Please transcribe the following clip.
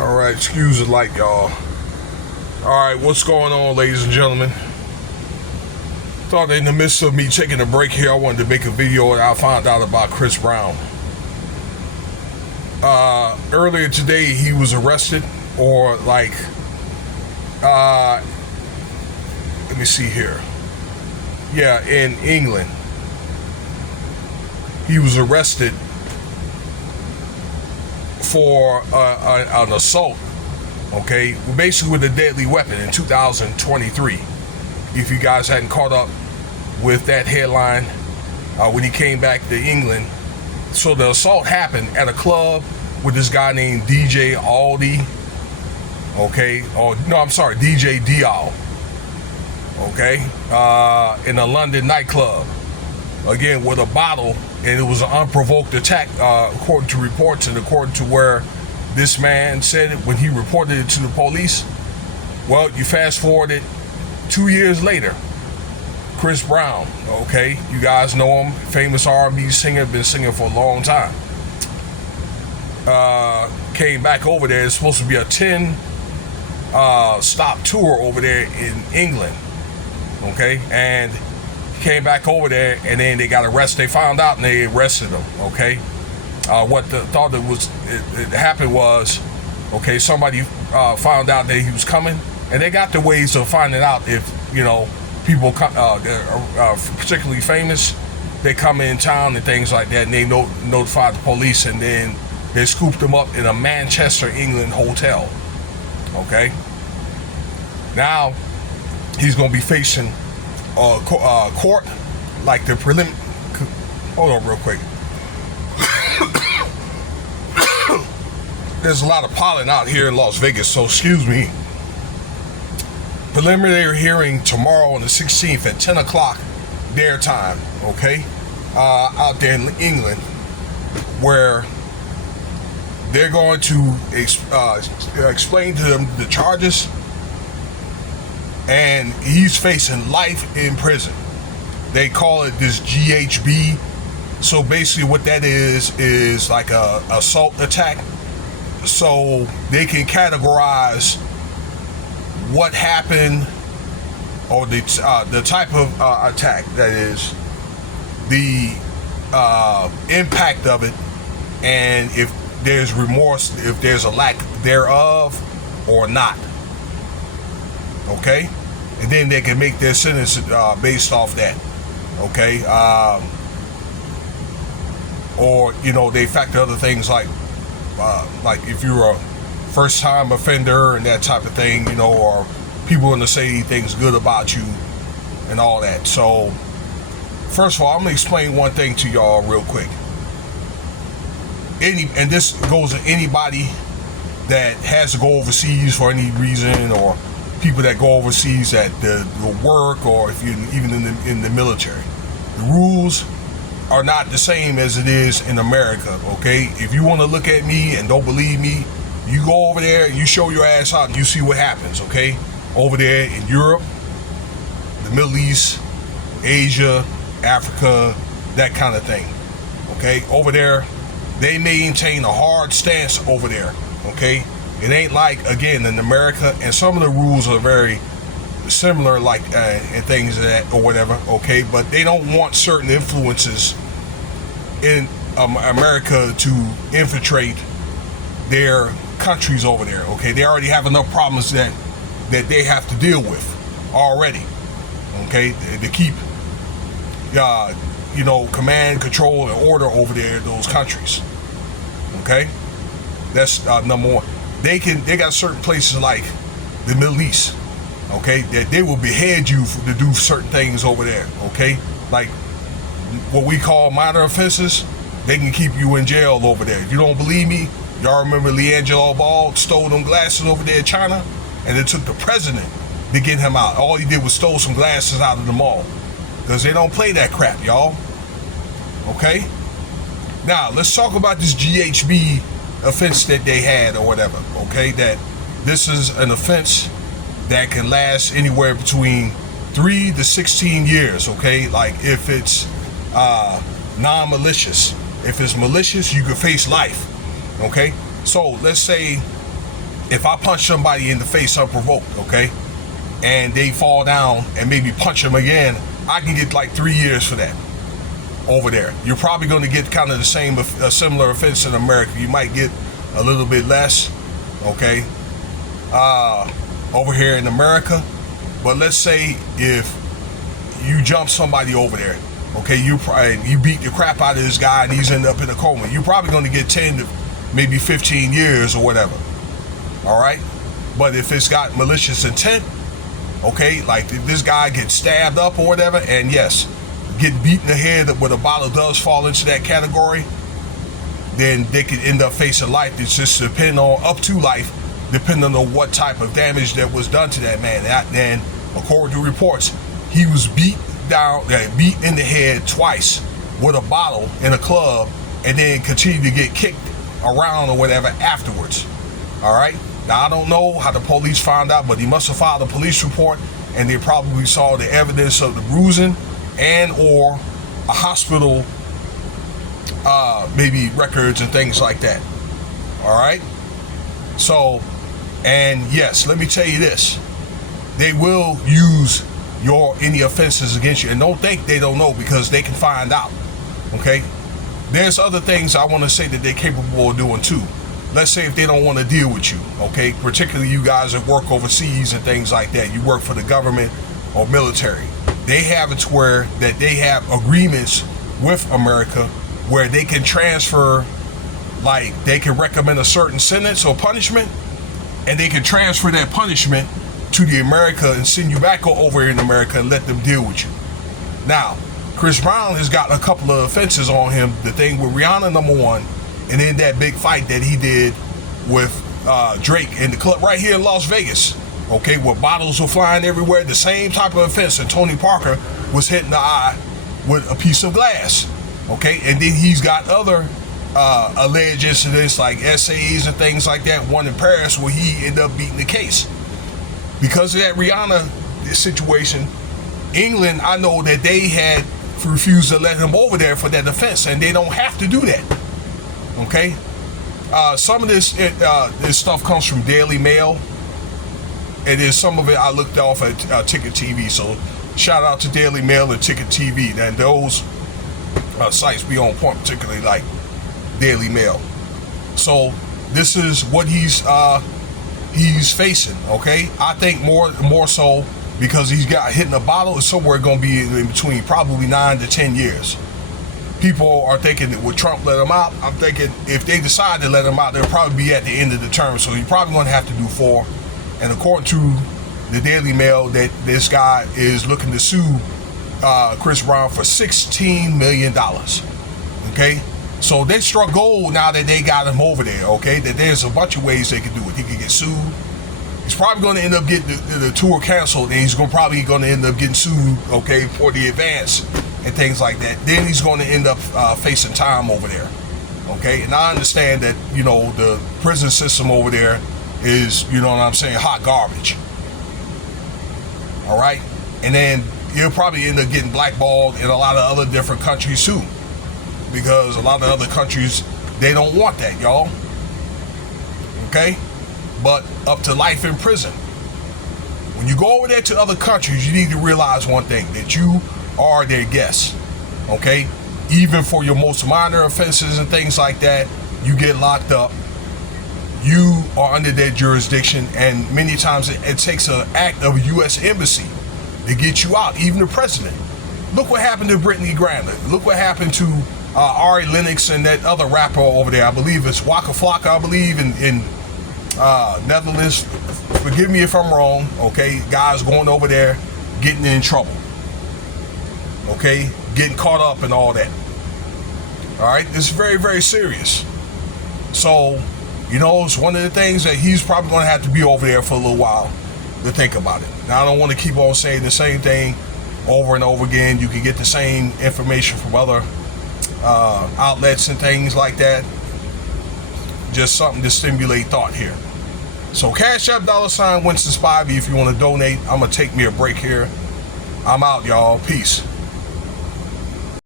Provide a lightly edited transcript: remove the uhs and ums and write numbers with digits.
Alright, excuse the light, y'all. Alright, what's going on, ladies and gentlemen? Thought in the midst of me taking a break here, I wanted to make a video and I found out about Chris Brown. Earlier today, he was arrested, or let me see here. Yeah, in England. He was arrested for an assault, okay, basically with a deadly weapon in 2023. If you guys hadn't caught up with that headline, when he came back to England. So the assault happened at a club with this guy named DJ Aldi, okay, DJ Dial, okay, in a London nightclub, again with a bottle, and it was an unprovoked attack, according to reports and according to where this man said it when he reported it to the police. Well, you fast forward it 2 years later, Chris Brown, okay, you guys know him, famous R&B singer, been singing for a long time, came back over there. It's supposed to be a 10 stop tour over there in England, okay, and he came back over there, and then they got arrested. They found out and they arrested him, okay. What thought it happened was, okay, somebody found out that he was coming, and they got the ways of finding out if, you know, people particularly famous, they come in town and things like that, and they notify the police, and then they scooped them up in a Manchester, England hotel. Okay. Now he's gonna be facing court, like the prelim. Hold on, real quick. There's a lot of pollen out here in Las Vegas, so excuse me. Preliminary hearing tomorrow on the 16th at 10 o'clock their time, okay, out there in England, where they're going to explain to them the charges, and he's facing life in prison. They call it this GHB. So basically what that is like a assault attack. So they can categorize what happened, or the type of attack, that is, the impact of it, and if there's remorse, if there's a lack thereof or not, okay, and then they can make their sentence based off that, okay, or, you know, they factor other things like if you're a first-time offender and that type of thing, you know, or people going to say things good about you and all that. So first of all, I'm gonna explain one thing to y'all real quick. And this goes to anybody that has to go overseas for any reason, or people that go overseas at the work, or if you're even in the military. The rules are not the same as it is in America, okay? If you want to look at me and don't believe me, you go over there and you show your ass out and you see what happens, okay? Over there in Europe, the Middle East, Asia, Africa, that kind of thing, okay? Over there, they maintain a hard stance over there, okay? It ain't like, again, in America, and some of the rules are very similar, like, and things of that, or whatever, okay? But they don't want certain influences in America to infiltrate their countries over there, okay? They already have enough problems that they have to deal with already, okay? To keep, you know, command, control, and order over there in those countries, okay? That's number one. They got certain places like the Middle East, okay, that they will behead you to do certain things over there, okay? Like what we call minor offenses, they can keep you in jail over there. If you don't believe me, y'all remember LiAngelo Ball stole them glasses over there in China, and it took the president to get him out. All he did was stole some glasses out of the mall, because they don't play that crap, y'all, okay? Now, let's talk about this GHB offense that they had or whatever, okay? That this is an offense that can last anywhere between 3 to 16 years, okay? Like if it's non-malicious. If it's malicious, you could face life, okay? So let's say if I punch somebody in the face unprovoked, okay, and they fall down and maybe punch them again, I can get like 3 years for that over there. You're probably going to get kind of the same, a similar offense in America. You might get a little bit less, okay, over here in America. But let's say if you jump somebody over there, okay, you beat the crap out of this guy and he's ended up in a coma, you're probably going to get 10 to maybe 15 years or whatever. All right. But if it's got malicious intent, okay, like if this guy gets stabbed up or whatever, and yes, get beat in the head with a bottle does fall into that category, then they could end up facing life. It's just depending on, up to life, depending on what type of damage that was done to that man. And according to reports, he was beat in the head twice with a bottle in a club, and then continued to get kicked around or whatever afterwards. All right. Now, I don't know how the police found out, but he must have filed a police report, and they probably saw the evidence of the bruising and or a hospital maybe records and things like that. All right. So, and yes, let me tell you this, they will use any offenses against you, and don't think they don't know, because they can find out. Okay. There's other things I want to say that they're capable of doing too. Let's say if they don't want to deal with you, okay, particularly you guys that work overseas and things like that, you work for the government or military, they have it to where that they have agreements with America where they can transfer, like they can recommend a certain sentence or punishment, and they can transfer that punishment to the America and send you back over in America and let them deal with you. Now, Chris Brown has got a couple of offenses on him. The thing with Rihanna, number one, and then that big fight that he did with Drake in the club right here in Las Vegas, okay, where bottles were flying everywhere. The same type of offense, and Tony Parker was hit in the eye with a piece of glass, okay, and then he's got other alleged incidents like SAs and things like that. One in Paris where he ended up beating the case because of that Rihanna situation. England, I know that they had refused to let him over there for that offense, and they don't have to do that. Okay, some of this stuff comes from Daily Mail, and then some of it I looked off at Ticket TV. So shout out to Daily Mail and Ticket TV. And those sites be on point, particularly like Daily Mail. So this is what he's facing. Okay, I think more so because he's got hit in a bottle is somewhere going to be in between probably 9 to 10 years. People are thinking that would Trump let him out? I'm thinking if they decide to let him out, they'll probably be at the end of the term. So he's probably going to have to do 4. And according to the Daily Mail, that this guy is looking to sue Chris Brown for $16 million. Okay? So they struck gold now that they got him over there, okay? That there's a bunch of ways they could do it. He could get sued. He's probably going to end up getting the tour canceled, and he's probably going to end up getting sued, okay, for the advance and things like that. Then he's going to end up facing time over there, okay? And I understand that, you know, the prison system over there is, you know what I'm saying, hot garbage. All right? And then he'll probably end up getting blackballed in a lot of other different countries too, because a lot of other countries, they don't want that, y'all. Okay? But up to life in prison. When you go over there to other countries, you need to realize one thing, that you are their guests. Okay? Even for your most minor offenses and things like that, you get locked up. You are under their jurisdiction, and many times it takes an act of a U.S. embassy to get you out, even the president. Look what happened to Brittany Griner. Look what happened to Ari Lennox and that other rapper over there. I believe it's Waka Flocka, I believe, in Netherlands. Forgive me if I'm wrong, okay? Guys going over there, getting in trouble, okay? Getting caught up and all that. All right? It's very, very serious. So, you know, it's one of the things that he's probably going to have to be over there for a little while to think about it. Now, I don't want to keep on saying the same thing over and over again. You can get the same information from other outlets and things like that. Just something to stimulate thought here. So Cash App $Winston Spivey if you want to donate. I'm going to take me a break here. I'm out, y'all. Peace.